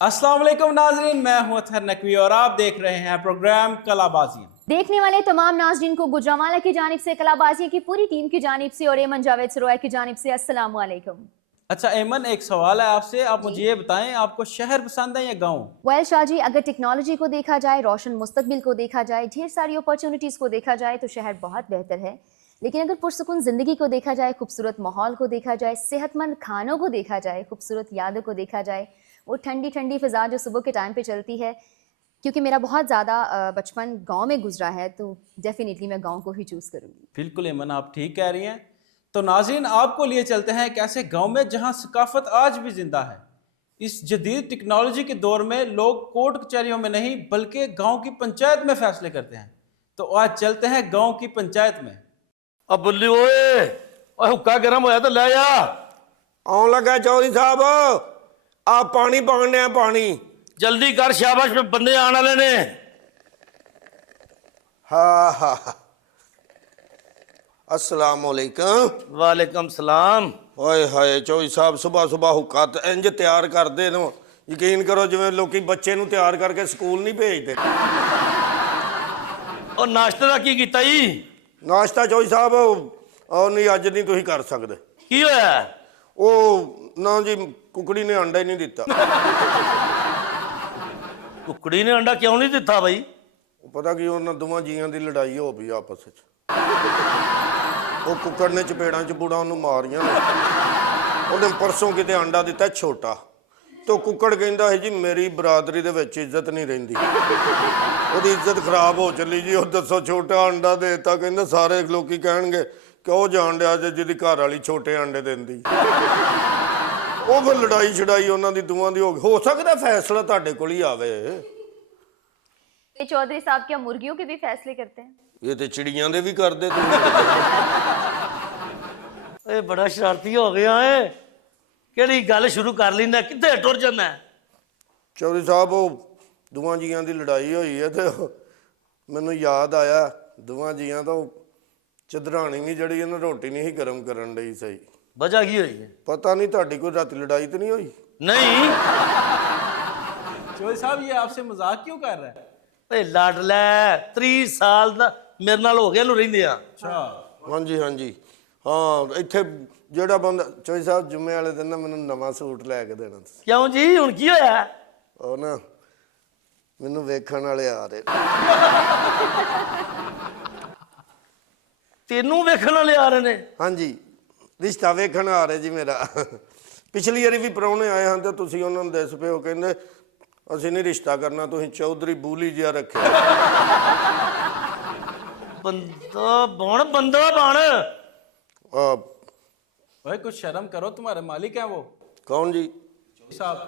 अस्सलाम वालेकुम नाजरीन, मैं हूं अतहर नकवी और आप देख रहे हैं प्रोग्राम कलाबाजियां। देखने वाले तमाम नाज़रीन को गुजरावाला की जानिब से, कलाबाजी की पूरी टीम की जानिब से और एमन जावेद सरोया की जानिब से अस्सलाम वालेकुम। अच्छा एमन, एक सवाल है आपसे, आप मुझे ये बताएं, आपको शहर पसंद है या गांव? वेल शाह जी, अगर टेक्नोलॉजी को देखा जाए, रोशन मुस्तकबिल को देखा जाए, ढेर सारी अपॉर्चुनिटीज़ को देखा जाए तो शहर बहुत बेहतर है। लेकिन अगर पुरसुकून ज़िंदगी को देखा जाए, खूबसूरत माहौल को देखा जाए, सेहतमंद खानों को देखा जाए, खूबसूरत यादों को देखा जाए, वो ठंडी ठंडी फ़िज़ा जो सुबह के टाइम पे चलती है, क्योंकि मेरा बहुत ज़्यादा बचपन गांव में गुजरा है तो डेफिनेटली मैं गांव को ही चूज़ करूँगी। बिल्कुल एमन, आप ठीक कह रही हैं। तो नाज़रीन, आपको लिए चलते हैं एक ऐसे गाँव में जहाँ सकाफत आज भी जिंदा है। इस जदीद टेक्नोलॉजी के दौर में लोग कोर्ट कचहरियों में नहीं बल्कि गाँव की पंचायत में फैसले करते हैं। तो आज चलते हैं गाँव की पंचायत में। अब बुल्ली ओए हुक्का गर्म होया तो ले जा। आउन लगा चौधरी साहब, आप पानी पाने हैं पानी। जल्दी कर, शाबाश पे बंदे आने वाले ने। हाँ हाँ हाँ। अस्सलाम वालेकुम। वालेकुम सलाम। ओए हाय चौधरी साहब, सुबह सुबह हुक्का इंज तैयार करते नो, यकीन करो जिवें लोकी बच्चे नूं तैयार करके स्कूल नहीं भेजते। और नाश्ते का की कीता जी? नाश्ता चौधरी साहब नहीं, अज नहीं तुसीं कर सकदे। की होया? ओ ना जी, कुकड़ी ने अंडा ही नहीं दिता। कुकड़ी ने अंडा क्यों नहीं दिता भाई? पता की उन्हां दोवां जीआं दी लड़ाई हो पई आपस विच। ਉਹ ਕੁੱਕੜ ਨੇ ਚਪੇੜਾਂ ਚਪੂੜਾਂ ਉਹਨੂੰ ਮਾਰੀਆਂ ਨੇ। ਉਹਨੇ ਪਰਸੋਂ ਕਿਤੇ ਅੰਡਾ ਦਿੱਤਾ ਛੋਟਾ, तो ਕੁੱਕੜ ਕਹਿੰਦਾ ਹੈ ਜੀ ਮੇਰੀ ਬਰਾਦਰੀ ਦੇ ਵਿੱਚ ਇੱਜ਼ਤ ਨਹੀਂ ਰਹਿੰਦੀ, ਉਹਦੀ ਇੱਜ਼ਤ ਖਰਾਬ ਹੋ ਚੱਲੀ ਜੀ। ਉਹ ਦੱਸੋ ਛੋਟਾ ਅੰਡਾ ਦੇਤਾ, ਕਹਿੰਦਾ ਸਾਰੇ ਲੋਕੀ ਕਹਿਣਗੇ ਕਿ ਉਹ ਜਾਣ ਡਿਆ ਜਿਹਦੀ ਘਰ ਵਾਲੀ ਛੋਟੇ ਅੰਡੇ ਦਿੰਦੀ। ਉਹ ਫਿਰ ਲੜਾਈ ਛੜਾਈ ਉਹਨਾਂ ਦੀ ਦੋਵਾਂ ਦੀ ਹੋ ਸਕਦਾ ਫੈਸਲਾ ਤੁਹਾਡੇ ਕੋਲ ਹੀ ਆਵੇ। चौधरी साहब क्या मुर्गियों के भी फैसले करते हैं? ਇਹ ਤੇ ਚਿੜੀਆਂ ਦੇ ਵੀ ਕਰਦੇ ਤੁਸੀਂ। ए बड़ा शरारती हो गया है। केड़ी गल शुरू कर लीना, कित्थे टुर जाना? ਚੌਧਰੀ ਸਾਹਿਬ ਉਹ ਦੋਵਾਂ ਜੀਆਂ ਦੀ ਲੜਾਈ ਹੋਈ ਹੈ ਤੇ ਮੈਨੂੰ ਯਾਦ ਆਇਆ ਦੋਵਾਂ ਜੀਆਂ ਤੋਂ ਚਦਰਾਣੀ ਵੀ ਜਿਹੜੀ ਇਹਨਾਂ ਰੋਟੀ ਨਹੀਂ ਸੀ ਗਰਮ ਕਰਨ ਲਈ ਸਹੀ। वजह की हुई है? ਪਤਾ ਨਹੀਂ ਤੁਹਾਡੀ ਕੋਈ ਰਾਤੀ ਲੜਾਈ ਤਾਂ ਨਹੀਂ ਹੋਈ? नहीं। चौधरी साहब, ये आपसे मजाक क्यों कर रहा है? लड़ लै 30 साल दा मेरे नाल हो गया नु रहिंदे आ। अच्छा, ਹਾਂਜੀ ਹਾਂਜੀ ਹਾਂ। ਇੱਥੇ ਜਿਹੜਾ ਬੰਦਾ ਚੌਧਰੀ ਸਾਹਿਬ ਜੁਮੇ ਵਾਲੇ ਦਿਨ ਨਾ ਮੈਨੂੰ ਨਵਾਂ ਸੂਟ ਲੈ ਕੇ ਦੇਣਾ ਤੁਸੀਂ। क्यों जी, हुण की होया? ਉਹ ਨਾ ਮੈਨੂੰ ਵੇਖਣ ਵਾਲੇ ਆ ਰਹੇ। तेनू वेखण वाले आ रहे ने? ਹਾਂਜੀ, ਰਿਸ਼ਤਾ ਵੇਖਣ ਆ ਰਹੇ ਜੀ ਮੇਰਾ। ਪਿਛਲੀ ਵਾਰੀ ਵੀ ਪ੍ਰਾਹੁਣੇ ਆਏ ਹਨ ਤੇ ਤੁਸੀਂ ਉਹਨਾਂ ਨੂੰ ਦੱਸ ਪਏ ਹੋ, ਕਹਿੰਦੇ ਅਸੀਂ ਨਹੀਂ ਰਿਸ਼ਤਾ ਕਰਨਾ, ਤੁਸੀਂ ਚੌਧਰੀ ਬੂਲੀ ਜਿਹਾ ਰੱਖਿਆ। बंदा बन, बंदा बन। भाई कुछ शर्म करो, तुम्हारे मालिक हैं वो। कौन जी? चौधरी साहब।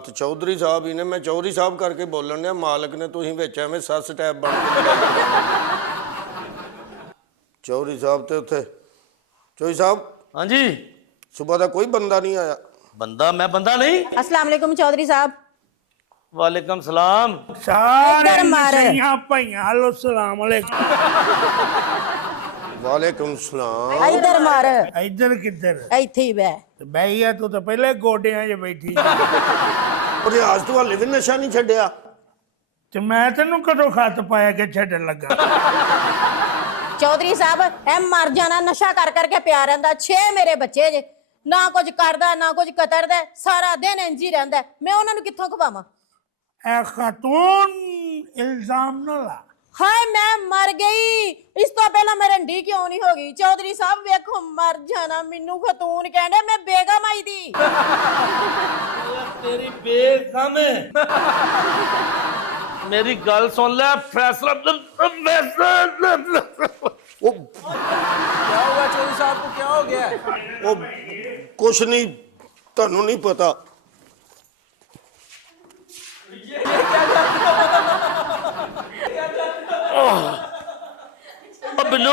तो चौधरी साहब ही ने, मैं चौधरी साहब करके बोलन दिया, मालिक ने तुसीं विच एवें सस टैप बन के। चौधरी साहब ते उत्थे चौधरी साहब। हाँ जी। सुबह का कोई बंदा नहीं आया? बंदा मैं बंदा नहीं। अस्सलाम वालेकुम चौधरी साहब। वालेकुम सलाम। सारे इधर मारे। सैयां भैयां लो सलाम अलैकुम। वालेकुम सलाम। इधर मार। इधर किधर ਇੱਥੇ ਹੀ ਬੈ। भैया तू तो पहले गोडियां 'ਚ बैठी और आज तो हाले भी नशा नहीं छड्डिया? ते मैं तेनू कदों खत पाया कि छड्डन लगा? ਚੌਧਰੀ ਸਾਹਿਬ ਐ ਮਰ ਜਾਣਾ, ਨਸ਼ਾ ਕਰ ਕਰਕੇ ਪਿਆ ਰਹਿੰਦਾ। 6 ਮੇਰੇ ਬੱਚੇ ਜੇ, ਨਾ ਕੁਝ ਕਰਦਾ ਨਾ ਕੁਝ ਕਤਰਦਾ, ਸਾਰਾ ਦਿਨ ਇੰਜ ਹੀ ਰਹਿੰਦਾ। ਮੈਂ ਉਹਨਾਂ ਨੂੰ ਕਿੱਥੋਂ ਖਵਾਵਾਂ? ए खातून इल्जाम न ला। ਹਾਏ ਮੈਂ ਮਰ ਗਈ, ਇਸ ਤੋਂ ਪਹਿਲਾਂ ਮੈਂ ਰੰਡੀ ਕਿਉਂ ਨਹੀਂ ਹੋ ਗਈ? ਚੌਧਰੀ ਸਾਹਿਬ ਵੇਖੋ ਮਰ ਜਾਣਾ, ਮੈਨੂੰ ਖਤੂਨ ਕਹਿੰਦੇ, ਮੈਂ ਬੇਗਮ ਆਈ ਦੀ। तेरी बेगम मेरी गल सुन ले, फैसला वो क्या हुआ चौधरी साहब को, क्या हो गया? वो कुछ नहीं, तुहानू नहीं पता। बिल्लू,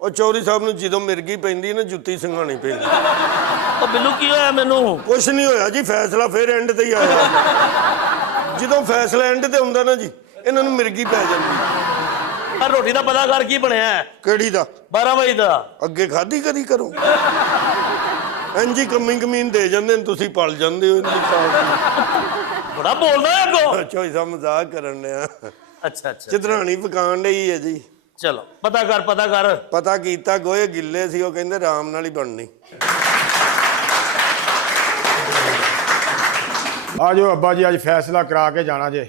ਉਹ ਚੌਧਰੀ ਸਾਹਿਬ ਨੂੰ ਜਦੋਂ ਮਿਰਗੀ ਪੈਂਦੀ ਨਾ ਜੁੱਤੀ ਸੰਘਾਣੀ ਪੈਂਦੀ। बिल्लू की होया मैनू? ਕੁਛ ਨਹੀਂ ਹੋਇਆ ਜੀ, ਫੈਸਲਾ ਫਿਰ ਐਂਡ ਤੇ ਹੀ ਆਇਆ। ਜਦੋਂ ਫੈਸਲਾ ਐਂਡ ਤੇ ਹੁੰਦਾ ਨਾ ਜੀ, ਇਹਨਾਂ ਨੂੰ ਮਿਰਗੀ ਪੈ ਜਾਂਦੀ। रोटी का पता कर की बनया? ਕਿਹੜੀ ਦਾ? 12 बजे का। ਅੱਗੇ ਖਾਧੀ ਕਦੀ ਕਰੋ? ਇੰਜੀ ਕਮੀਨ ਦੇ ਜਾਂਦੇ ਨੇ, ਤੁਸੀਂ ਪਲ ਜਾਂਦੇ ਹੋ ਇੰਨੀ ਸਾਲ ਬੜਾ ਬੋਲਦਾ ਹੈ ਅੱਗੋਂ। ਚੋਈ ਸਾਹਿਬ ਮਜ਼ਾਕ ਕਰਨ ਡਿਆ। ਅੱਛਾ ਅੱਛਾ ਚਿਤਰਾਣੀ ਪਕਾਣ ਡਈ ਹੈ ਜੀ। ਚਲੋ ਪਤਾ ਕਰ। ਪਤਾ ਕੀਤਾ, ਗੋਹੇ ਗਿੱਲੇ ਸੀ, ਉਹ ਕਹਿੰਦੇ ਆਰਾਮ ਨਾਲ ਹੀ ਬਣਨੀ। ਆ ਜਾਓ ਅੱਬਾ ਜੀ, ਅੱਜ ਫੈਸਲਾ ਕਰਾ ਕੇ ਜਾਣਾ ਜੇ।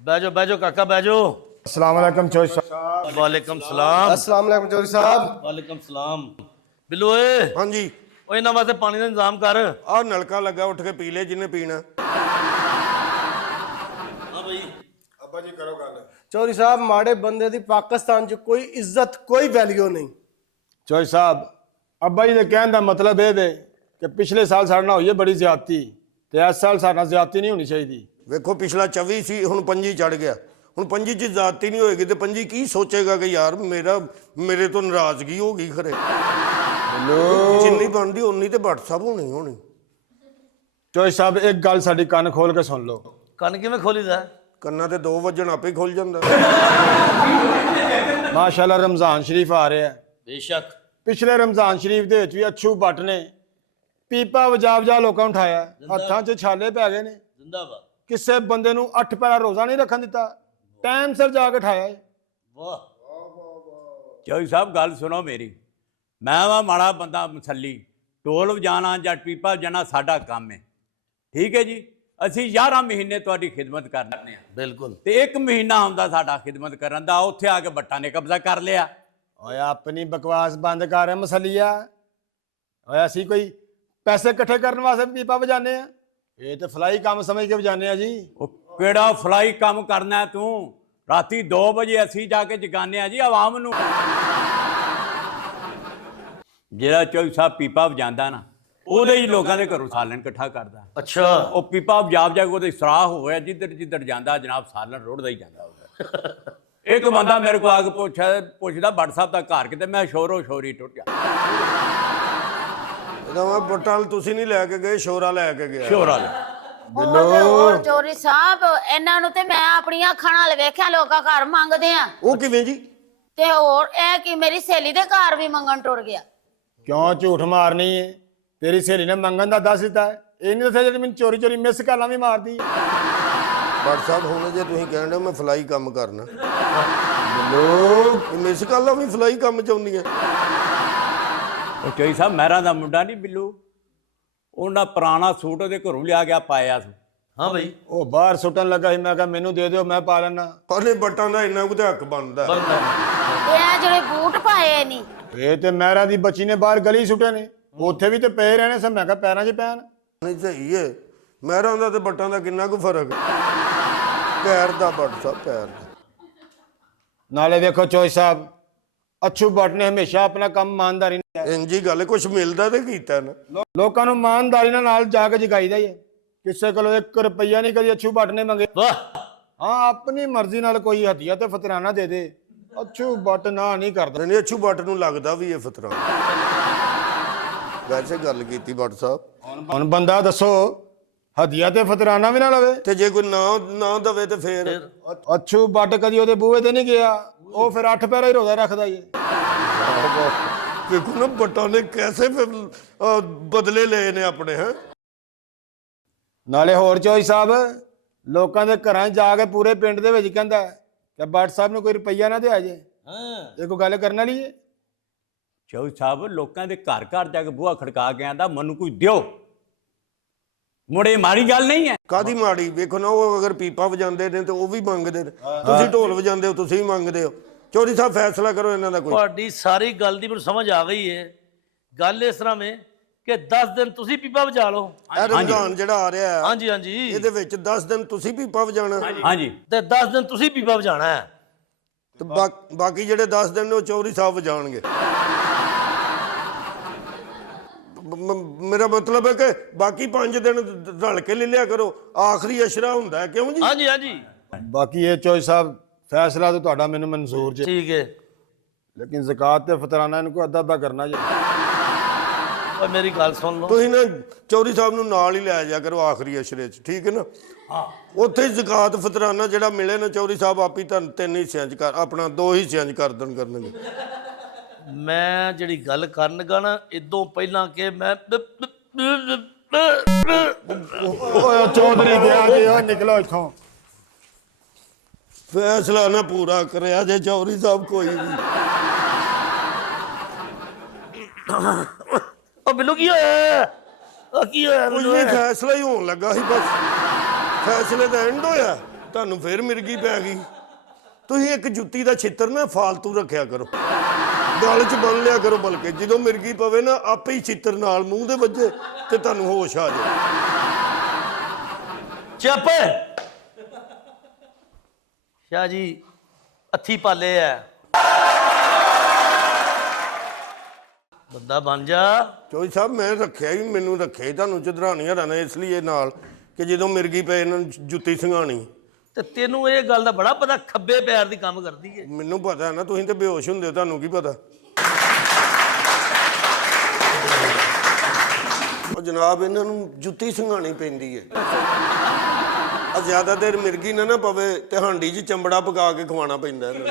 ਬਹਿ ਜਾਓ ਕਾਕਾ ਬਹਿ ਜਾਓ। अस्सलाम वालेकुम चौधरी साहब। ਵਾਲੇਕਮ ਸਲਾਮ। अस्सलाम वालेकुम चौधरी साहब। ਵਾਲੇਕਮ ਸਲਾਮ। ਬਿੱਲੂ ਓਏ, ਹਾਂਜੀ, ਉਹ ਇਹਨਾਂ ਵਾਸਤੇ ਪਾਣੀ ਦਾ ਇੰਤਜ਼ਾਮ ਕਰ। ਆਹ ਨਲਕਾ ਲੱਗਾ, ਉੱਠ ਕੇ ਪੀ ਲੈ ਜਿਹਨੇ ਪੀਣਾ। ਹਾਂ ਬਈ अब्बा जी करो गल। चौधरी साहब माड़े बंदे दी पाकिस्तान च कोई इज्जत कोई वैल्यू नहीं। चौधरी साहब अब्बा जी के कहने का मतलब ये वे कि पिछले साल साढ़े नाल होई है बड़ी ज्यादती, ते इस साल साढ़े नाल ज्यादती नहीं होनी चाहिए। ਵੇਖੋ ਪਿਛਲਾ 24 ਸੀ, ਹੁਣ 25 ਚੜ ਗਿਆ। ਹੁਣ 25 ਚ ਜ਼ਾਤੀ ਨਹੀਂ ਹੋਏਗੀ ਤੇ 25 ਕੀ ਸੋਚੇਗਾ ਕਿ ਯਾਰ ਮੇਰੇ ਤੋਂ ਨਾਰਾਜ਼ਗੀ ਹੋ ਗਈ ਖਰੇ। ਜਿੰਨੀ ਬਣਦੀ ਉਨੀ ਤੇ WhatsApp ਹੋਣੀ। चौधरी साहब एक गल साडी कान खोल के सुन लो। ਕੰਨ ਕਿਵੇਂ ਖੋਲੀਦਾ? ਕੰਨਾਂ ਤੇ 2 ਵਜਣ ਆਪੇ ਖੁੱਲ ਜਾਂਦਾ। माशाल्लाह रमजान शरीफ आ रहा है। ਬੇਸ਼ੱਕ। पिछले रमजान शरीफ ਦੇ ਵਿੱਚ ਵੀ ਅੱਛੂ ਭੱਟ ਨੇ ਪੀਪਾ ਵਜਾ ਲੋਕਾਂ ਨੂੰ ਉਠਾਇਆ, ਹੱਥਾਂ 'ਚ ਛਾਲੇ ਪੈ ਗਏ ਨੇ। ਜ਼ਿੰਦਾਬਾਦ। ਕਿਸੇ ਬੰਦੇ ਨੂੰ 8 ਪੈਰਾ ਰੋਜ਼ਾ ਨਹੀਂ ਰੱਖਣ ਦਿੱਤਾ, ਟਾਈਮ ਸਿਰ ਜਾ ਕੇ ਉਠਾਇਆ। ਵਾਹ। ਚੌਧਰੀ ਸਾਹਿਬ ਗੱਲ ਸੁਣੋ ਮੇਰੀ। ਮੈਂ ਵਾ ਮਾੜਾ ਬੰਦਾ ਮਸੱਲੀ, ਢੋਲ ਵਜਾਣਾ ਜਾਂ ਪੀਪਾ ਵਜਾਣਾ ਸਾਡਾ ਕੰਮ ਹੈ, ਠੀਕ ਹੈ ਜੀ। ਅਸੀਂ 11 ਮਹੀਨੇ ਤੁਹਾਡੀ ਖਿਦਮਤ ਕਰਨੇ ਆ, ਬਿਲਕੁਲ। ਤੇ 1 ਮਹੀਨਾ ਆਉਂਦਾ ਸਾਡਾ ਖਿਦਮਤ ਕਰਨ ਦਾ, ਉੱਥੇ ਆ ਕੇ ਬੱਟਾਂ ਨੇ ਕਬਜ਼ਾ ਕਰ ਲਿਆ। ਓਏ ਆਪਣੀ ਬਕਵਾਸ ਬੰਦ ਕਰ ਮਸਲੀਆ। ਓਏ ਅਸੀਂ ਕੋਈ ਪੈਸੇ ਇਕੱਠੇ ਕਰਨ ਵਾਸਤੇ ਪੀਪਾ ਵਜਾਨੇ ਆ? ਇਹ ਤੇ ਫਲਾਈ ਕੰਮ ਸਮਝ ਕੇ ਵਜਾਨੇ ਆ ਜੀ। ਉਹ ਕਿਹੜਾ ਫਲਾਈ ਕੰਮ ਕਰਨਾ ਹੈ ਤੂੰ? ਰਾਤੀ 2 ਵਜੇ ਅਸੀਂ ਜਾ ਕੇ ਜਗਾਨੇ ਆ ਜੀ ਆਵਾਮ ਨੂੰ। ਜਿਹੜਾ ਚੌਧਰੀ ਸਾਹਿਬ ਪੀਪਾ ਵਜਾਂਦਾ ਨਾ, ਉਹਦੇ ਹੀ ਲੋਕਾਂ ਦੇ ਘਰੋਂ ਸਾਲਨ ਇਕੱਠਾ ਕਰਦਾ। ਅੱਛਾ। ਉਹ ਪੀਪਾ ਵਜਾ ਕੇ ਉਹਦੇ ਸਰਾਹ ਹੋਇਆ, ਜਿੱਧਰ ਜਾਂਦਾ ਜਨਾਬ ਸਾਲਨ ਰੁੜਦਾ ਹੀ ਜਾਂਦਾ ਉਹਦਾ। ਇੱਕ ਬੰਦਾ ਮੇਰੇ ਕੋਲ ਆ ਕੇ ਪੁੱਛਦਾ WhatsApp ਦਾ ਘਰ ਕਿਤੇ, ਮੈਂ ਸ਼ੋਰੀ ਟੁੱਟ ਗਿਆ। ਇਹਦਾ ਬਟਲ ਤੁਸੀਂ ਨਹੀਂ ਲੈ ਕੇ ਗਏ, ਸ਼ੋਰਾ ਲੈ ਕੇ ਗਿਆ। ਸ਼ੋਰਾ ਦੇ ਹੋਰ ਚੌਧਰੀ ਸਾਹਿਬ ਇਹਨਾਂ ਨੂੰ ਤੇ ਮੈਂ ਆਪਣੀਆਂ ਅੱਖਾਂ ਨਾਲ ਵੇਖਿਆ, ਲੋਕਾਂ ਘਰ ਮੰਗਦੇ ਆ। ਉਹ ਕਿਵੇਂ ਜੀ? ਤੇ ਹੋਰ ਇਹ ਕਿ ਮੇਰੀ ਸਹੇਲੀ ਦੇ ਘਰ ਵੀ ਮੰਗਣ ਟੁਰ ਗਿਆ। ਕਿਉਂ ਝੂਠ ਮਾਰਨੀ ਹੈ? ਤੇਰੀ ਸਹੇਲੀ ਨੇ ਮੰਗਣ ਦਾ ਦੱਸ ਦਿੱਤਾ ਹੈ, ਇਹ ਨਹੀਂ ਦੱਸਿਆ ਜਿਹੜੀ ਮੈਨੂੰ ਚੋਰੀ ਮਿਸ ਕਾਲਾਂ ਵੀ ਮਾਰਦੀ ਹੈ। WhatsApp ਹੁਣ ਜੇ ਤੁਸੀਂ ਕਹਿੰਦੇ ਹੋ ਮੈਂ ਫਲਾਈ ਕੰਮ ਕਰਨਾ, ਮਿਸ ਕਾਲਾਂ ਵੀ ਫਲਾਈ ਕੰਮ ਚ ਆਉਂਦੀਆਂ। ਉਹ ਚੌਧਰੀ ਸਾਹਿਬ ਮਹਿਰਾਂ ਦਾ ਮੁੰਡਾ ਨਹੀਂ ਬਿੱਲੂ, ਉਹਨਾਂ ਪੁਰਾਣਾ ਸੂਟ ਉਹਦੇ ਘਰੋਂ ਲਿਆ ਗਿਆ ਪਾਇਆ ਸੀ। ਹਾਂ ਬਈ। ਉਹ ਬਾਹਰ ਸੁੱਟਣ ਲੱਗਾ ਸੀ, ਮੈਂ ਕਿਹਾ ਮੈਨੂੰ ਦੇ ਦਿਓ ਮੈਂ ਪਾ ਲੈਣਾ। ਉਹਨੇ ਬੱਟਾਂ ਦਾ ਇੰਨਾ ਕੁ ਤੇ ਹੱਕ ਬਣਦਾ। ਇਹ ਜਿਹੜੇ ਬੂਟ ਪਾਏ ਨਹੀਂ, ਇਹ ਤੇ ਮਹਿਰਾ ਦੀ ਬੱਚੀ ਨੇ ਬਾਹਰ ਗਲੀ ਸੁੱਟੇ ਨੇ, ਉੱਥੇ ਵੀ ਤੇ ਪਏ ਰਹਿਣੇ ਸਨ। ਮੈਂ ਕਿਹਾ ਪੈਰਾਂ 'ਚ ਪੈਣ। ਨਹੀਂ ਸਹੀ ਹੈ, ਮਹਿਰਾਂ ਦਾ ਤੇ ਬੱਟਾਂ ਦਾ ਕਿੰਨਾ ਕੁ ਫਰਕ। ਪੈਰ ਦਾ WhatsApp ਪੈਰ ਦਾ। ਨਾਲੇ ਵੇਖੋ ਚੌਧਰੀ ਸਾਹਿਬ, ਅੱਛੂ ਭੱਟ ਨੇ ਹਮੇਸ਼ਾ ਆਪਣਾ ਕੰਮ ਇਮਾਨਦਾਰੀ ਨਾਲ, ਇੰਜੀ ਗੱਲ ਕੁਛ ਮਿਲਦਾ ਤੇ ਕੀਤਾ ਨਾ। ਲੋਕਾਂ ਨੂੰ ਇਮਾਨਦਾਰੀ ਨਾਲ ਜਾ ਕੇ ਜਗਾਈਦਾ ਹੀ ਹੈ। ਕਿਸੇ ਕੋਲੋਂ 1 ਰੁਪਈਆ ਨਹੀਂ ਕਦੀ ਅੱਛੂ ਭੱਟ ਨੇ ਮੰਗੇ। ਵਾਹ। ਹਾਂ, ਆਪਣੀ ਮਰਜ਼ੀ ਨਾਲ ਕੋਈ ਹਦੀਆ ਤੇ ਫਤਰਾਨਾ ਦੇ ਦੇ, ਅੱਛੂ ਭੱਟ ਨਾ ਨਹੀਂ ਕਰਦਾ। ਨਹੀਂ ਅੱਛੂ ਬੱਟ ਨੂੰ ਲੱਗਦਾ ਵੀ ਇਹ ਫਤਰਾ। ਵੈਸੇ ਗੱਲ ਕੀਤੀ WhatsApp। ਹੁਣ ਬੰਦਾ ਦੱਸੋ, ਹਦੀਆ ਤੇ ਫਤਰਾਨਾ ਵੀ ਨਾ ਲਵੇ ਤੇ ਜੇ ਕੋਈ ਨਾ ਦਵੇ ਤੇ ਫੇਰ ਅੱਛੂ ਭੱਟ ਕਦੀ ਉਹਦੇ ਬੂਹੇ ਤੇ ਨਹੀਂ ਗਿਆ, ਉਹ ਫਿਰ 8 ਪੈਰਾ ਹੀ ਰੋਜ਼ਾ ਰੱਖਦਾ ਈ। ਦੇਖੋ ਨਾ ਬੱਟਾਂ ਨੇ ਕੈਸੇ ਬਦਲੇ ਲਏ ਨੇ ਆਪਣੇ। ਹੈ ਨਾਲੇ ਹੋਰ ਚੌਧਰੀ ਸਾਹਿਬ, ਲੋਕਾਂ ਦੇ ਘਰਾਂ 'ਚ ਜਾ ਕੇ ਪੂਰੇ ਪਿੰਡ ਦੇ ਵਿੱਚ ਕਹਿੰਦਾ ਕਿ ਭੱਟ ਸਾਹਿਬ ਨੂੰ ਕੋਈ ਰੁਪਈਆ ਨਾ ਦਿਆ ਜੇ। ਇਹ ਕੋਈ ਗੱਲ ਕਰਨ ਵਾਲੀ ਹੈ? ਚੌਧਰੀ ਸਾਹਿਬ ਲੋਕਾਂ ਦੇ ਘਰ ਜਾ ਕੇ ਬੂਹਾ ਖੜਕਾ ਕੇ ਆਂਦਾ ਮੈਨੂੰ ਕੋਈ ਦਿਓ, ਮੁੜੇ ਮਾਰੀ ਗੱਲ ਨਹੀਂ ਹੈ। ਕਾਦੀ ਮਾੜੀ? ਵੇਖੋ ਨਾ, ਉਹ ਅਗਰ ਪੀਪਾ ਵਜਾਉਂਦੇ ਨੇ ਤੇ ਉਹ ਵੀ ਮੰਗਦੇ ਨੇ, ਤੁਸੀਂ ਢੋਲ ਵਜਾਉਂਦੇ ਹੋ ਤੁਸੀਂ ਵੀ ਮੰਗਦੇ ਹੋ। ਚੌਧਰੀ ਸਾਹਿਬ ਫੈਸਲਾ ਕਰੋ ਇਹਨਾਂ ਦਾ ਕੋਈ। ਤੁਹਾਡੀ ਸਾਰੀ ਗੱਲ ਦੀ ਮੈਨੂੰ ਸਮਝ ਆ ਗਈ ਹੈ। ਗੱਲ ਇਸ ਤਰ੍ਹਾਂ ਵੇ ਕਿ 10 ਦਿਨ ਤੁਸੀਂ ਪੀਪਾ ਵਜਾ ਲਓ। ਇਹ ਰਮਜ਼ਾਨ ਜਿਹੜਾ ਆ ਰਿਹਾ ਹੈ, ਹਾਂਜੀ ਹਾਂਜੀ, ਇਹਦੇ ਵਿੱਚ 10 ਦਿਨ ਤੁਸੀਂ ਪੀਪਾ ਵਜਾਣਾ ਹਾਂਜੀ, ਤੇ 10 ਦਿਨ ਤੁਸੀਂ ਪੀਪਾ ਵਜਾਣਾ ਹੈ, ਤੇ ਬਾਕੀ ਜਿਹੜੇ 10 ਦਿਨ ਨੇ ਉਹ ਚੌਧਰੀ ਸਾਹਿਬ ਵਜਾਣਗੇ। ਮੇਰਾ ਮਤਲਬ ਹੈ ਕਿ ਬਾਕੀ 5 ਦਿਨ ਰਲ ਕੇ ਲੈ ਲਿਆ ਕਰੋ, ਆਖਰੀ ਅਸ਼ਰਾ ਹੁੰਦਾ ਹੈ। ਕਿਉਂ ਜੀ? ਹਾਂਜੀ ਹਾਂਜੀ। ਬਾਕੀ ਇਹ ਚੌਧਰੀ ਸਾਹਿਬ ਫੈਸਲਾ ਤਾਂ ਤੁਹਾਡਾ ਮੈਨੂੰ ਮਨਜ਼ੂਰ ਜੇ, ਠੀਕ ਹੈ। ਲੇਕਿਨ ਜ਼ਕਾਤ ਤੇ ਫਤਰਾਨਾ ਇਹਨੂੰ ਕੋਈ ਅੱਧਾ ਕਰਨਾ ਜੇ। ਓਏ ਮੇਰੀ ਗੱਲ ਸੁਣ ਲਓ। ਤੁਸੀਂ ਨਾ ਚੌਧਰੀ ਸਾਹਿਬ ਨੂੰ ਨਾਲ ਹੀ ਲੈ ਜਾ ਕਰੋ ਆਖਰੀ ਅਸ਼ਰੇ 'ਚ, ਠੀਕ ਹੈ ਨਾ? ਉੱਥੇ ਜ਼ਕਾਤ ਫਤਰਾਨਾ ਜਿਹੜਾ ਮਿਲੇ ਨਾ, ਚੌਧਰੀ ਸਾਹਿਬ ਆਪੀ ਤੁਹਾਨੂੰ 3 ਹਿੱਸਿਆਂ 'ਚ ਆਪਣਾ 2 ਹਿੱਸਿਆਂ 'ਚ ਕਰ ਕਰਨਗੇ। ਮੈਂ ਜਿਹੜੀ ਗੱਲ ਕਰਨ ਲੱਗਾ ਨਾ, ਇਦੋਂ ਪਹਿਲਾਂ ਕਿ ਮੈਂ ਓਏ ਚੌਧਰੀ ਗਿਆ ਜੀ, ਓ ਨਿਕਲੋ ਇੱਥੋਂ। ਫੈਸਲਾ ਨਾ ਪੂਰਾ ਕਰਿਆ ਜੇ ਚੌਧਰੀ ਸਾਹਿਬ ਕੋਈ ਵੀ। ਉਹ ਮੈਨੂੰ ਕੀ ਹੋਇਆ? ਉਹ ਕੀ ਹੋਇਆ ਕੁਝ ਮੈਨੂੰ? ਨਹੀਂ, ਫੈਸਲਾ ਹੀ ਹੋਣ ਲੱਗਾ ਸੀ ਬਸ। ਫੈਸਲੇ ਦਾ ਐਂਡ ਹੋਇਆ, ਤੁਹਾਨੂੰ ਫੇਰ ਮਿਰਗੀ ਪੈ ਗਈ। ਤੁਸੀਂ ਇੱਕ ਜੁੱਤੀ ਦਾ ਛਿੱਤਰ ਨਾ ਫਾਲਤੂ ਰੱਖਿਆ ਕਰੋ, ਗਲ 'ਚ ਬੰਨ ਲਿਆ ਕਰੋ, ਬਲਕਿ ਜਦੋਂ ਮਿਰਗੀ ਪਵੇ ਨਾ ਆਪੇ ਹੀ ਛਿੱਤਰ ਨਾਲ ਮੂੰਹ ਦੇ ਵੱਜੇ ਤੇ ਤੁਹਾਨੂੰ ਹੋਸ਼ ਆ ਜਾਏ। ਚੁੱਪ। ਸ਼ਾਹ ਜੀ ਹੱਥੀ ਪਾਲੇ ਐ, ਬੰਦਾ ਬਣ ਜਾ। ਚੌਧਰੀ ਸਾਹਿਬ ਮੈਂ ਰੱਖਿਆ ਹੀ, ਮੈਨੂੰ ਰੱਖਿਆ ਹੀ ਤੁਹਾਨੂੰ ਚਧਰਾਣੀਆਂ ਰਹਿਣਾ ਇਸ ਲਈ ਨਾਲ ਕਿ ਜਦੋਂ ਮਿਰਗੀ ਪਏ ਇਹਨਾਂ ਨੂੰ ਜੁੱਤੀ ਸੰਘਾਣੀ। ਤੇ ਤੈਨੂੰ ਇਹ ਗੱਲ ਦਾ ਬੜਾ ਪਤਾ, ਖੱਬੇ ਪੈਰ ਦੀ ਕੰਮ ਕਰਦੀ ਏ। ਮੈਨੂੰ ਪਤਾ ਹੈ ਨਾ, ਤੁਸੀਂ ਤੇ ਬੇਹੋਸ਼ ਹੁੰਦੇ ਹੋ, ਤੁਹਾਨੂੰ ਕੀ ਪਤਾ। ਉਹ ਜਨਾਬ ਇਹਨਾਂ ਨੂੰ ਜੁੱਤੀ ਸੰਘਾਣੀ ਪੈਂਦੀ ਹੈ। ਆ ਜ਼ਿਆਦਾ ਦੇਰ ਮਿਰਗੀ ਨਾ ਪਵੇ ਤੇ ਹਾਂਡੀ 'ਚ ਚੰਬੜਾ ਪਕਾ ਕੇ ਖਵਾਉਣਾ ਪੈਂਦਾ ਇਹਨਾਂ ਨੂੰ।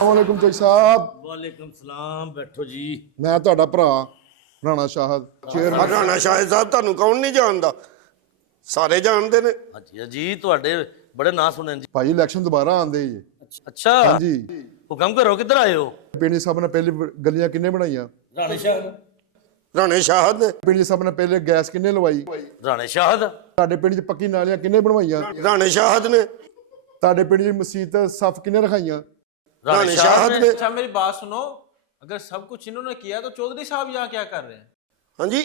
ਵਾਲੇਕੁਮ ਚੌਧਰੀ ਸਾਹਿਬ, ਵਾਲੇਕੁਮ ਸਲਾਮ। ਬੈਠੋ ਜੀ। ਮੈਂ ਤੁਹਾਡਾ ਭਰਾ ਰਾਣਾ ਸ਼ਾਹਦ ਆ ਰਾਣਾ ਸ਼ਾਹਿਦ ਸਾਹਿਬ ਤੁਹਾਨੂੰ ਕੌਣ ਨਹੀਂ ਜਾਣਦਾ, ਸਾਰੇ ਜਾਣਦੇ ਨੇ। ਹਾਂਜੀ ਹਾਂਜੀ, ਤੁਹਾਡੇ ਬੜੇ ਨਾਂ ਸੁਣੇ ਜੀ। ਭਾਈ। ਇਲੈਕਸ਼ਨ ਦੁਬਾਰਾ ਆਂਦੇ ਜੀ। ਅੱਛਾ ਹਾਂਜੀ, ਹੁਕਮ ਕਰੋ, ਕਿੱਧਰ ਆਏ ਹੋ? ਪਿੰਡ ਸਾਹਿਬ ਨੇ ਪਹਿਲੇ ਗਲੀਆਂ ਕਿੰਨੇ ਬਣਾਈਆਂ? ਰਾਣੇ ਸ਼ਾਹ। ਰਾਣੇ ਸ਼ਾਹਦ ਨੇ। ਪਿੰਡ ਸਾਹਿਬ ਨੇ ਪਹਿਲੇ ਗੈਸ ਕਿੰਨੇ ਲਵਾਈ? ਰਾਣੇ ਸ਼ਾਹਦ। ਤੁਹਾਡੇ ਪਿੰਡ 'ਚ ਪੱਕੀ ਨਾਲੀਆਂ ਕਿੰਨੇ ਬਣਵਾਈਆਂ? ਰਾਣੇ ਸ਼ਾਹਦ ਨੇ। ਤੁਹਾਡੇ ਪਿੰਡ 'ਚ ਮਸਜਿਦ ਸਫ ਕਿੰਨੇ ਰਖਾਈਆਂ? राणे शाहद ने। अच्छा मेरी बात सुनो, अगर सब कुछ इन्होंने किया तो चौधरी साहब यहाँ क्या कर रहे हैं? हाँ जी,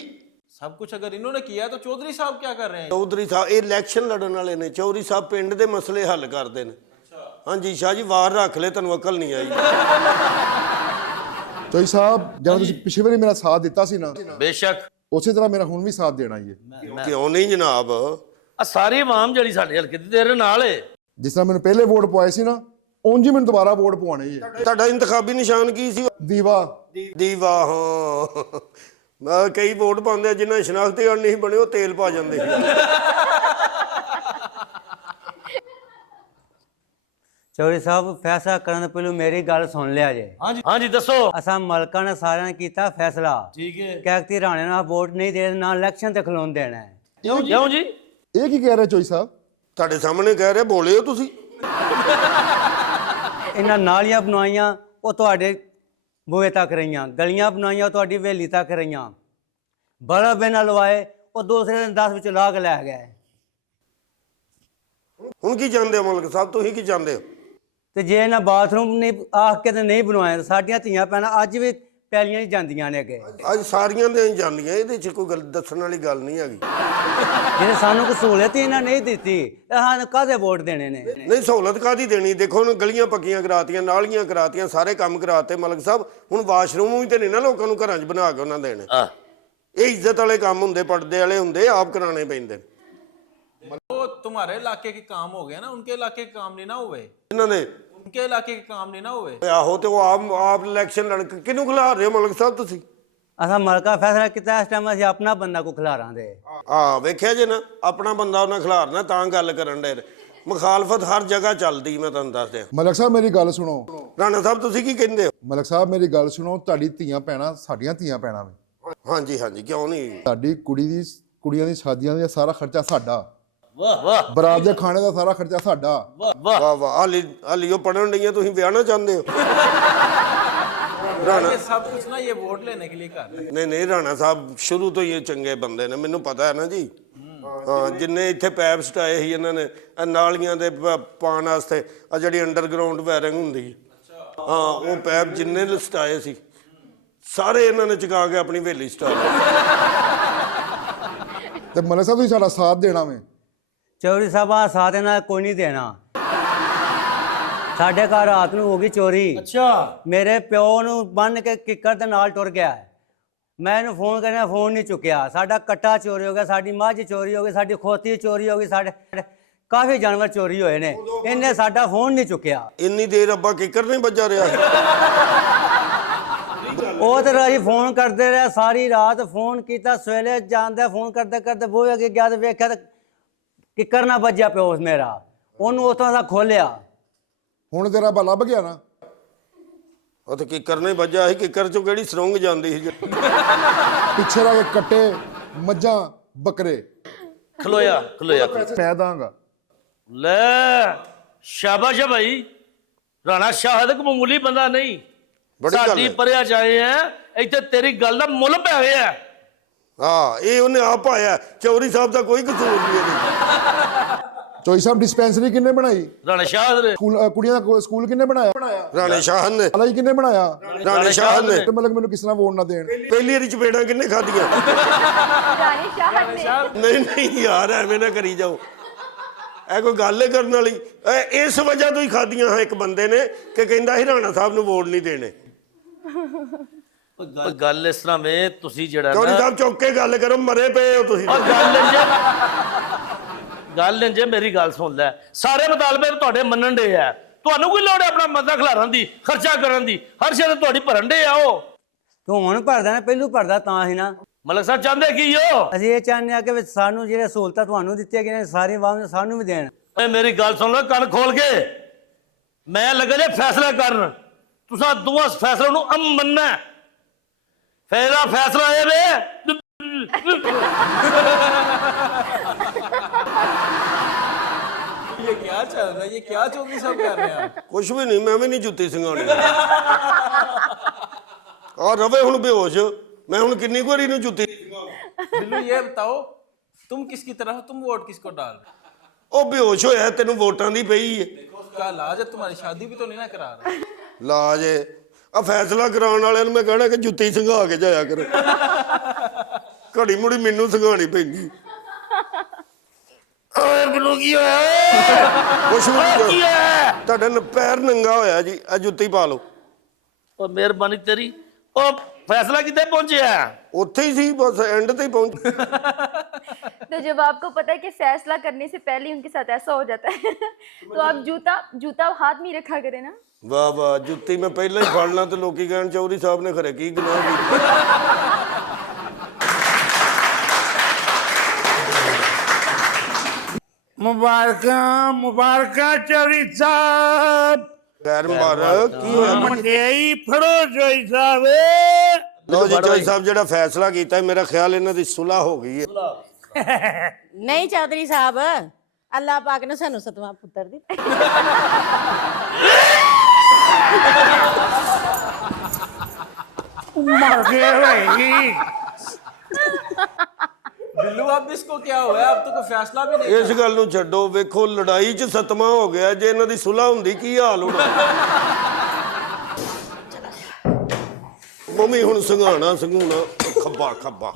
सब कुछ अगर इन्होंने किया तो चौधरी साहब क्या कर रहे हैं? चौधरी साहब ये इलेक्शन लड़न वाले ने। चौधरी साहब पिंड दे मसले हल करते हैं। हाँ जी शाह जी, वार रख ले, तेन अकल नहीं आई। ਚੌਧਰੀ ਸਾਹਿਬ, ਜਦੋਂ ਤੁਸੀਂ ਪਿਛਲੇ ਵਾਰੀ ਮੇਰਾ ਸਾਥ ਦਿੱਤਾ ਸੀ ਨਾ, ਬੇਸ਼ੱਕ। ਉਸੇ ਤਰ੍ਹਾਂ ਮੇਰਾ ਹੁਣ ਵੀ ਸਾਥ ਦੇਣਾ ਹੀ ਹੈ। क्यों नहीं जनाब, ਆ ਸਾਰੀ ਆਵਾਮ ਜਿਹੜੀ ਸਾਡੇ ਹਲਕੇ ਦੀ ਤੇਰੇ ਨਾਲ ਏ। ਜਿਸ ਤਰ੍ਹਾਂ ਮੈਨੂੰ ਪਹਿਲੇ ਵੋਟ ਪਵਾਏ ਸੀ ਨਾ, ਉਂਝ ਹੀ ਮੈਨੂੰ ਦੁਬਾਰਾ ਵੋਟ ਪਵਾਉਣੀ ਹੈ। ਤੁਹਾਡਾ ਇੰਤਖਾਬੀ ਨਿਸ਼ਾਨ ਕੀ ਸੀ? ਦੀਵਾ। ਦੀਵਾ। ਹਾਂ, ਮੈਂ ਕਈ ਵੋਟ ਪਾਉਂਦੇ ਆ ਜਿਨ੍ਹਾਂ ਸ਼ਨਾਖਤੀ ਕਾਰਡ ਨਹੀਂ ਬਣੇ, ਉਹ ਤੇਲ ਪਾ ਜਾਂਦੇ ਸੀ। ਚੌਧਰੀ ਸਾਹਿਬ, ਫੈਸਲਾ ਕਰਨ ਤੋਂ ਪਹਿਲਾਂ ਮੇਰੀ ਗੱਲ ਸੁਣ ਲਿਆ ਜੇ। ਹਾਂਜੀ ਦੱਸੋ। ਅਸਾਂ ਮਲਕਾਂ ਨੇ ਸਾਰਿਆਂ ਨੇ ਕੀਤਾ ਫੈਸਲਾ। ਠੀਕ ਹੈ। ਕਹਿਤੀ ਰਾਣੇ ਨਾਲ ਵੋਟ ਨਹੀਂ ਦੇਣਾ, ਨਾ ਇਲੈਕਸ਼ਨ ਤੇ ਖਲੋਣ ਦੇਣਾ ਹੈ। ਕਿਉਂ ਜੀ? ਇਹ ਕੀ ਕਹਿ ਰਹੇ ਚੌਧਰੀ ਸਾਹਿਬ? ਤੁਹਾਡੇ ਸਾਹਮਣੇ ਕਹਿ ਰਿਹਾ, ਬੋਲੇ ਹੋ ਤੁਸੀਂ। ਇਹਨਾਂ ਨਾਲੀਆਂ ਬਣਾਈਆਂ ਉਹ ਤੁਹਾਡੇ ਬੂਹੇ ਤੱਕ ਰਹੀਆਂ, ਗਲੀਆਂ ਬਣਾਈਆਂ ਉਹ ਤੁਹਾਡੀ ਹਵੇਲੀ ਤੱਕ ਰਹੀਆਂ, ਬਲਬ ਇਹਨਾਂ ਲਵਾਏ ਉਹ ਦੂਸਰੇ ਦਿਨ 10 ਵਿੱਚ ਲਾ ਕੇ ਲੈ ਗਏ। ਹੁਣ ਕੀ ਚਾਹੁੰਦੇ ਹੋ ਮਲਕ ਸਾਹਿਬ, ਤੁਸੀਂ ਕੀ ਚਾਹੁੰਦੇ ਹੋ? ਤੇ ਜੇ ਇਹਨਾਂ ਬਾਥਰੂਮ ਨਹੀਂ ਆਖ ਕੇ ਤੇ ਨਹੀਂ ਬਣਵਾਏ ਤਾਂ ਸਾਡੀਆਂ ਧੀਆਂ ਭੈਣਾਂ ਅੱਜ ਵੀ ਪੈਲੀਆਂ 'ਚ ਜਾਂਦੀਆਂ ਨੇ ਅੱਗੇ। ਅੱਜ ਸਾਰੀਆਂ ਦੇ ਜਾਂਦੀਆਂ, ਇਹਦੇ 'ਚ ਕੋਈ ਗੱਲ ਦੱਸਣ ਵਾਲੀ ਗੱਲ ਨਹੀਂ ਹੈਗੀ। ਜੇ ਸਾਨੂੰ ਕੋਈ ਸਹੂਲਤ ਹੀ ਇਹਨਾਂ ਨਹੀਂ ਦਿੱਤੀ ਤਾਂ ਸਾਨੂੰ ਕਾਹਦੇ ਵੋਟ ਦੇਣੇ ਨੇ? ਨਹੀਂ, ਸਹੂਲਤ ਕਾਹਦੀ ਦੇਣੀ? ਦੇਖੋ ਹੁਣ ਗਲੀਆਂ ਪੱਕੀਆਂ ਕਰਾਤੀਆਂ, ਨਾਲੀਆਂ ਕਰਾਤੀਆਂ, ਸਾਰੇ ਕੰਮ ਕਰਾਤੇ ਮਲਕ ਸਾਹਿਬ। ਹੁਣ ਵਾਸ਼ਰੂਮ ਵੀ ਤੇ ਨਹੀਂ ਨਾ ਲੋਕਾਂ ਨੂੰ ਘਰਾਂ 'ਚ ਬਣਾ ਕੇ ਉਹਨਾਂ ਦੇਣੇ। ਇਹ ਇੱਜ਼ਤ ਵਾਲੇ ਕੰਮ ਹੁੰਦੇ, ਪਰਦੇ ਵਾਲੇ ਹੁੰਦੇ, ਆਪ ਕਰਾਣੇ ਪੈਂਦੇ। वो तुम्हारे इलाके के काम हो गए ना, उनके इलाके के काम नहीं ना हुए। ਇਹਨਾਂ ਨੇ उनके इलाके के काम नहीं ना हुए। ਆਹੋ, ਤੇ ਉਹ ਆਪ ਇਲੈਕਸ਼ਨ ਲੜ ਕੇ ਕਿਹਨੂੰ ਖਿਲਾ ਰਹੇ ਹੋ ਮਲਕ ਸਾਹਿਬ ਤੁਸੀਂ? ਅਸਾਂ ਮਲਕਾ ਫੈਸਲਾ ਕੀਤਾ, ਇਸ ਟਾਈਮ ਅਸੀਂ ਆਪਣਾ ਬੰਦਾ ਕੋ ਖਿਲਾਰਾਂਗੇ। ਹਾਂ, ਵੇਖਿਆ ਜੇ ਨਾ, ਆਪਣਾ ਬੰਦਾ ਉਹਨਾਂ ਖਿਲਾਰਨਾ ਤਾਂ ਗੱਲ ਕਰਨ ਦੇ। ਮੁਖਾਲਫਤ ਹਰ ਜਗ੍ਹਾ ਚੱਲਦੀ, ਮੈਂ ਤੁਹਾਨੂੰ ਦੱਸ ਦਿਆਂ। ਮਲਕ ਸਾਹਿਬ ਮੇਰੀ ਗੱਲ ਸੁਣੋ। ਰਾਣਾ ਸਾਹਿਬ ਤੁਸੀਂ ਕੀ ਕਹਿੰਦੇ ਹੋ? ਮਲਕ ਸਾਹਿਬ ਮੇਰੀ ਗੱਲ ਸੁਣੋ, ਤੁਹਾਡੀ ਧੀਆਂ ਭੈਣਾਂ ਸਾਡੀਆਂ ਧੀਆਂ ਭੈਣਾਂ ਵੀ। ਹਾਂਜੀ ਹਾਂਜੀ, ਕਿਉਂ ਨਹੀਂ? ਤੁਹਾਡੀ ਕੁੜੀਆਂ ਦੀ ਸ਼ਾਦੀਆਂ ਦਾ ਸਾਰਾ ਖਰਚਾ ਸਾਡਾ, ਵਾਹ ਵਾਹ ਬਰਾਤ ਦੇ ਖਾਣੇ ਦਾ ਸਾਰਾ ਖਰਚਾ ਸਾਡਾ। ਵਾਹ। ਵਾਹ ਵਾਹ, ਹਾਲੀ ਉਹ ਪੜਨ ਡਈਆਂ, ਤੁਸੀਂ ਵਿਆਹਣਾ ਚਾਹੁੰਦੇ ਹੋ? ये सब कुछ ना ये वोट लेने के लिए कर रहे हैं। ਨਹੀਂ ਰਾਣਾ ਸਾਹਿਬ ਸ਼ੁਰੂ ਤੋਂ ਹੀ ਇਹ ਚੰਗੇ ਬੰਦੇ ਨੇ, ਮੈਨੂੰ ਪਤਾ ਹੈ ਨਾ ਜੀ। ਹਾਂ, ਜਿੰਨੇ ਇੱਥੇ ਪੈਪ ਸਟਾਏ ਸੀ ਇਹਨਾਂ ਨੇ, ਇਹ ਨਾਲੀਆਂ ਦੇ ਪਾਣ ਵਾਸਤੇ ਆ ਜਿਹੜੀ ਅੰਡਰਗਰਾਉਂਡ ਵਾਇਰਿੰਗ ਹੁੰਦੀ ਹੈ, ਹਾਂ ਉਹ ਪੈਪ ਜਿੰਨੇ ਸਟਾਏ ਸੀ ਸਾਰੇ ਇਹਨਾਂ ਨੇ ਚੁਕਾ ਕੇ ਆਪਣੀ ਹਵੇਲੀ ਸਟਾ ਲਈ। ਤੇ ਮਲਕ ਸਾਹਿਬ ਤੁਸੀਂ ਸਾਡਾ ਸਾਥ ਦੇਣਾ ਵੇ। ਚੌਧਰੀ ਸਾਹਿਬ ਆ ਸਾਥ ਨਾਲ ਕੋਈ ਨਹੀਂ ਦੇਣਾ। ਸਾਡੇ ਘਰ ਰਾਤ ਨੂੰ ਹੋ ਗਈ ਚੋਰੀ। ਅੱਛਾ। ਮੇਰੇ ਪਿਓ ਨੂੰ ਬੰਨ ਕੇ ਕਿੱਕਰ ਦੇ ਨਾਲ ਟੁਰ ਗਿਆ। ਮੈਂ ਇਹਨੂੰ ਫੋਨ ਕਰਿਆ, ਫੋਨ ਨਹੀਂ ਚੁੱਕਿਆ। ਸਾਡਾ ਕੱਟਾ ਚੋਰੀ ਹੋ ਗਿਆ, ਸਾਡੀ ਮੱਝ ਚੋਰੀ ਹੋ ਗਈ, ਸਾਡੀ ਖੋਤੀ ਚੋਰੀ ਹੋ ਗਈ, ਸਾਡੇ ਕਾਫੀ ਜਾਨਵਰ ਚੋਰੀ ਹੋਏ ਨੇ। ਇਹਨੇ ਸਾਡਾ ਫੋਨ ਨਹੀਂ ਚੁੱਕਿਆ। ਇੰਨੀ ਦੇਰ ਅੱਬਾ ਕਿੱਕਰ ਨਹੀਂ ਵੱਜਾ ਰਿਹਾ? ਉਹ ਤੇ ਰਾਜੀ ਫੋਨ ਕਰਦੇ ਰਿਹਾ ਸਾਰੀ ਰਾਤ। ਫੋਨ ਕੀਤਾ, ਸਵੇਲੇ ਜਾਂਦਾ ਫੋਨ ਕਰਦੇ ਕਰਦੇ ਬੂਹੇ ਅੱਗੇ ਗਿਆ ਤੇ ਵੇਖਿਆ ਤਾਂ ਕਿੱਕਰ ਨਾ ਵੱਜਿਆ ਪਿਓ ਮੇਰਾ। ਉਹਨੂੰ ਉੱਥੋਂ ਦਾ ਖੋਲਿਆ। ਹੁਣ ਤੇਰਾ ਬਾ ਲੱਭ ਗਿਆ ਨਾ? ਉਹ ਤੇ ਕਿੱਕਰ ਨੇ ਵੱਜਾ ਸੀ, ਕਿੱਕਰ ਚੋਂ ਕਿਹੜੀ ਸਰੰਗ ਜਾਂਦੀ ਸੀ? ਪਿੱਛੇ ਰਹਿ ਕੇ ਕੱਟੇ, ਮੱਝਾਂ, ਬੱਕਰੇ ਖਲੋਇਆ ਮੈਂ ਦਾਂਗਾ। ਲੈ ਸ਼ਾਬਾਸ਼ ਹੈ ਭਾਈ। ਰਾਣਾ ਸ਼ਾਹ ਤਾਂ ਕੋਈ ਮਾਮੂਲੀ ਬੰਦਾ ਨਹੀਂ। ਬੜੀ ਗੱਲ ਸਾਡੀ ਹੈ। ਪਰਿਆ ਚਾਹੇ ਆ ਇੱਥੇ ਤੇਰੀ ਗੱਲ ਦਾ ਮੁੱਲ ਪੈ ਹੋਇਆ। ਹਾਂ, ਇਹ ਉਹਨੇ ਆਪ ਪਾਇਆ। ਚੌਧਰੀ ਸਾਹਿਬ ਦਾ ਕੋਈ ਕਸੂਰ ਨਹੀਂ ਇਹਦੇ। ਚੋਈ ਸਾਹਿਬ ਡਿਸਪੈਂਸਰੀ ਕਿੰਨੇ ਬਣਾਈ? ਰਾਣਾ ਸ਼ਾਹ ਦੇ ਸਕੂਲ ਕੁੜੀਆਂ ਦਾ ਸਕੂਲ ਕਿੰਨੇ ਬਣਾਇਆ? ਰਾਣੇ ਸ਼ਾਹ ਨੇ। ਅਲਾਈ ਕਿੰਨੇ ਬਣਾਇਆ? ਰਾਣੇ ਸ਼ਾਹ ਨੇ। ਤੇ ਮਤਲਬ ਮੈਨੂੰ ਕਿਸ ਤਰ੍ਹਾਂ ਵੋਟ ਨਾ ਦੇਣ? ਪਹਿਲੀ ਵਾਰੀ ਚਪੇੜਾਂ ਕਿੰਨੇ ਖਾਧੀਆਂ? रानी शाह ने ਨਹੀਂ ਯਾਰ, ਐਵੇਂ ਨਾ ਕਰੀ ਜਾਓ। ਇਹ ਕੋਈ ਗੱਲ ਹੈ ਕਰਨ ਵਾਲੀ? ਇਸ ਵਜ੍ਹਾ ਤੋਂ ਹੀ ਖਾਧੀਆਂ ਹਾਂ ਇੱਕ ਬੰਦੇ ਨੇ ਕਿ ਕਹਿੰਦਾ ਸੀ ਰਾਣਾ ਸਾਹਿਬ ਨੂੰ ਵੋਟ ਨਹੀਂ ਦੇਣੇ। ਗੱਲ ਇਸ ਤਰ੍ਹਾਂ ਵੇ ਤੁਸੀਂ ਜਿਹੜਾ ਚੌਧਰੀ ਸਾਹਿਬ ਚੁੱਕ ਕੇ ਗੱਲ ਕਰੋ, ਮਰੇ ਪਏ ਹੋ ਤੁਸੀਂ। ਗੱਲ ਇੰਜ ਮੇਰੀ ਗੱਲ ਸੁਣ ਲੈ। ਸਾਰੇ ਮੁਤਾਲਬੇ ਤੁਹਾਡੇ ਮੰਨਣ ਦੇ ਆ। ਤੁਹਾਨੂੰ ਕੋਈ ਲੋੜ ਹੈ ਆਪਣਾ ਮਤਾ ਖਿਲਾਰਨ ਦੀ, ਖਰਚਾ ਕਰਨ ਦੀ? ਹਰ ਸ਼ੇ ਤੁਹਾਡੀ ਭਰਨ ਦੇ ਆ। ਉਹ ਤੂੰ ਹੁਣ ਭਰਦਾ ਨਾ, ਪਹਿਲੂ ਭਰਦਾ ਤਾਂ ਹੀ ਨਾ। ਮਲਕ ਸਾਹਿਬ ਚਾਹੁੰਦੇ ਕੀ ਹੋ? ਅਸੀਂ ਇਹ ਚਾਹੁੰਦੇ ਆ ਕਿ ਵੀ ਸਾਨੂੰ ਜਿਹੜੇ ਸਹੂਲਤਾਂ ਤੁਹਾਨੂੰ ਦਿੱਤੀਆਂ ਗਈਆਂ ਸਾਰੀ ਆਵਾਮ ਸਾਨੂੰ ਵੀ ਦੇਣ। ਓਏ ਮੇਰੀ ਗੱਲ ਸੁਣ ਲਓ ਕੰਨ ਖੋਲ ਕੇ। ਮੈਂ ਲੱਗਾ ਜੇ ਫੈਸਲਾ ਕਰਨ, ਤੁਸੀਂ ਦੋਵਾਂ ਫੈਸਲੇ ਨੂੰ ਮੰਨਣਾ। ਫੇਰਾ ਫੈਸਲਾ ਇਹ ਵੇ ये क्या चल रहा है? ये क्या चौधरी साहब कर रहे हैं? ਕੁਛ ਵੀ ਨਹੀਂ, ਮੈਂ ਵੀ ਨਹੀਂ ਜੁੱਤੀ ਸੰਘਾਣੀ। ਆ ਰਵੇ ਹੁਣ ਬੇਹੋਸ਼। ਮੈਂ ਹੁਣ ਕਿੰਨੀ ਕੁ ਵਾਰੀ ਨੂੰ ਜੁੱਤੀ बिल्लू ये बताओ, तुम किसकी तरफ हो? तुम वोट किसको डाल रहे हो? ਉਹ ਬੇਹੋਸ਼ ਹੋਇਆ, ਤੈਨੂੰ ਵੋਟਾਂ ਦੀ ਪਈ ਹੈ। देखो उसका इलाज है, तुम्हारी शादी भी तो नहीं ना करा रहा। ਲਾਜ ਆ ਫੈਸਲਾ ਕਰਾਉਣ ਵਾਲਿਆਂ ਨੂੰ ਮੈਂ ਕਹਿਣਾ ਕਿ ਜੁੱਤੀ ਸੰਘਾ ਕੇ ਜਾਇਆ ਕਰੋ। ਘੜੀ ਮੁੜੀ ਮੈਨੂੰ ਸੰਘਾਣੀ ਪੈਂਦੀ। ਓਏ ਮੈਨੂੰ ਕੀ ਹੋਇਆ? ਕੁਛ ਵੀ ਨਹੀਂ ਕੀ ਹੋਇਆ? ਤੁਹਾਡਾ ਪੈਰ ਨੰਗਾ ਹੋਇਆ ਜੀ, ਆ ਜੁੱਤੀ ਪਾ ਲਓ। ਉਹ ਮਿਹਰਬਾਨੀ ਤੇਰੀ। ਉਹ फैसला कितने पहुंचे है? ਉੱਥੇ ਹੀ ਸੀ, ਬਸ ਐਂਡ ਤੇ ਹੀ ਪਹੁੰਚ। तो जब आपको पता है कि फैसला करने से पहले ही उनके साथ ऐसा हो जाता है तो आप जूता हाथ में ही रखा करें ना। ਵਾਹ ਵਾਹ, ਜੁੱਤੀ ਮੈਂ ਪਹਿਲਾਂ ਹੀ ਫੜ ਲਾਂ ਤੇ ਲੋਕੀ ਕਹਿਣ ਚੌਧਰੀ ਸਾਹਿਬ ਨੇ ਖਰੇ ਕੀ ਗੁਨਾਹ ਕੀਤਾ। ਮੁਬਾਰਕਾਂ ਮੁਬਾਰਕਾਂ ਚੌਧਰੀ ਸਾਹਿਬ। ਖੈਰ ਮੁਬਾਰਕ। ਕੀ ਹੋਇਆ? ਮਠਿਆਈ ਫੜੋ ਚੌਧਰੀ ਸਾਹਿਬ। ਲਓ ਜੀ ਚੌਧਰੀ ਸਾਹਿਬ, ਜਿਹੜਾ ਫੈਸਲਾ ਕੀਤਾ ਹੈ, ਮੇਰਾ ਖਿਆਲ ਇਹਨਾਂ ਦੀ ਸੁਲ੍ਹਾ ਹੋ ਗਈ ਹੈ। ਨਹੀਂ ਚੌਧਰੀ ਸਾਹਿਬ, ਅੱਲਾਹ ਪਾਕ ਨੇ ਸਾਨੂੰ 7ਵਾਂ ਪੁੱਤਰ ਦਿੱਤਾ। ਮਰ ਗਏ ਹੋਏਗੀ। बिल्लू अब इसको क्या हुआ है? अब तो कोई फैसला भी नहीं। ਇਸ ਗੱਲ ਨੂੰ ਛੱਡੋ, ਵੇਖੋ ਲੜਾਈ 'ਚ 7ਵਾਂ ਹੋ ਗਿਆ। ਜੇ ਇਹਨਾਂ ਦੀ ਸੁਲ੍ਹਾ ਹੁੰਦੀ ਕੀ ਹਾਲ ਹੋਣਾ? ਮੰਮੀ ਹੁਣ ਸੰਘਾਣਾ ਖੱਬਾ ਖੱਬਾ।